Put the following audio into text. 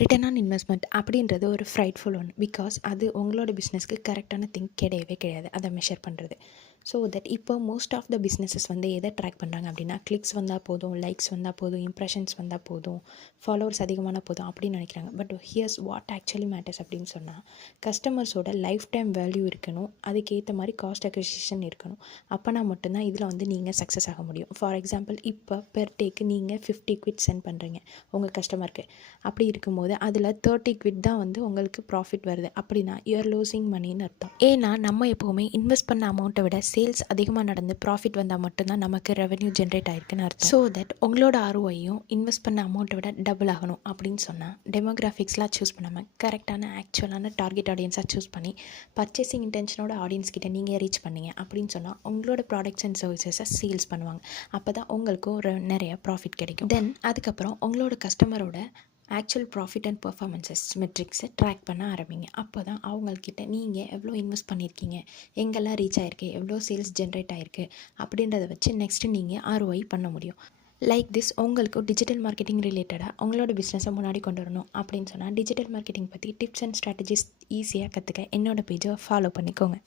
Return on investment அப்படின்றது ஒரு frightful one. Because அது உங்களோட பிஸ்னஸ்க்கு கரெக்டான திங் கிடையவே கிடையாது அதை மெஷர் பண்ணுறது. ஸோ தட் இப்போ மோஸ்ட் ஆஃப் த பிஸ்னஸஸ் வந்து எதை ட்ராக் பண்ணுறாங்க அப்படின்னா, கிளிக்ஸ் வந்தால் போதும், லைக்ஸ் வந்தால் போதும், இம்ப்ரெஷன்ஸ் வந்தால் போதும், ஃபாலோவர்ஸ் அதிகமான போதும் அப்படின்னு நினைக்கிறாங்க. But here's what actually matters அப்படின்னு சொன்னால், கஸ்டமர்ஸோட லைஃப் டைம் வேல்யூ இருக்கணும், அதுக்கேற்ற மாதிரி காஸ்ட் அக்விசிஷன் இருக்கணும். அப்போனா மட்டும்தான் இதில் வந்து நீங்கள் சக்ஸஸ் ஆக முடியும். ஃபார் எக்ஸாம்பிள், இப்போ பெர் டேக்கு நீங்கள் 50 குவிட் சென்ட் பண்ணுறீங்க உங்கள் கஸ்டமருக்கு. அப்படி இருக்கும்போது அதில் 30 குவிட் தான் வந்து உங்களுக்கு ப்ராஃபிட் வருது அப்படின்னா யூஆர் லூசிங் மணின்னு அர்த்தம். ஏன்னா நம்ம எப்போவுமே இன்வெஸ்ட் பண்ண அமௌண்ட்டை விட சேல்ஸ் அதிகமாக நடந்து ப்ராஃபிட் வந்தால் மட்டும்தான் நமக்கு ரெவென்யூ ஜென்ரேட் ஆயிருக்குன்னு அர்த்தம். ஸோ தட் உங்களோட ஆர்ஓஐயும் இன்வெஸ்ட் பண்ண அமௌண்ட்டை விட டபுள் ஆகணும் அப்படின்னு சொன்னால், டெமோகிராஃபிக்ஸ்லாம் சூஸ் பண்ணாமல் கரெக்டான ஆக்சுவலான டார்கெட் ஆடியன்ஸாக சூஸ் பண்ணி பர்ச்சேசிங் இன்டென்ஷனோட ஆடியன்ஸ் கிட்ட நீங்கள் ரீச் பண்ணீங்க அப்படின்னு சொன்னால் உங்களோட ப்ராடக்ட்ஸ் அண்ட் சர்வீசஸை சேல்ஸ் பண்ணுவாங்க. அப்போ தான் உங்களுக்கும் நிறைய ப்ராஃபிட் கிடைக்கும். தென் அதுக்கப்புறம் உங்களோட கஸ்டமரோட ஆக்சுவல் ப்ராஃபிட் அண்ட் பர்ஃபார்மன்ஸஸ் மெட்ரிக்ஸை ட்ராக் பண்ண ஆரம்பிங்க. அப்போ தான் அவங்கக்கிட்ட நீங்கள் எவ்வளோ இன்வெஸ்ட் பண்ணியிருக்கீங்க, எங்கெல்லாம் ரீச் ஆகிருக்கு, எவ்வளோ சேல்ஸ் ஜென்ரேட் ஆகிருக்கு அப்படின்றத வச்சு நெக்ஸ்ட்டு நீங்கள் ஆர்ஓஐ பண்ண முடியும். லைக் திஸ் உங்களுக்கு டிஜிட்டல் மார்க்கெட்டிங் ரிலேட்டடாக உங்களோட பிஸ்னஸை முன்னாடி கொண்டு வரணும் அப்படின்னு சொன்னால், டிஜிட்டல் மார்க்கெட்டிங் பற்றி டிப்ஸ் அண்ட் ஸ்ட்ராட்டஜிஸ் ஈஸியாக கற்றுக்க என்னோடய பேஜை ஃபாலோ பண்ணிக்கோங்க.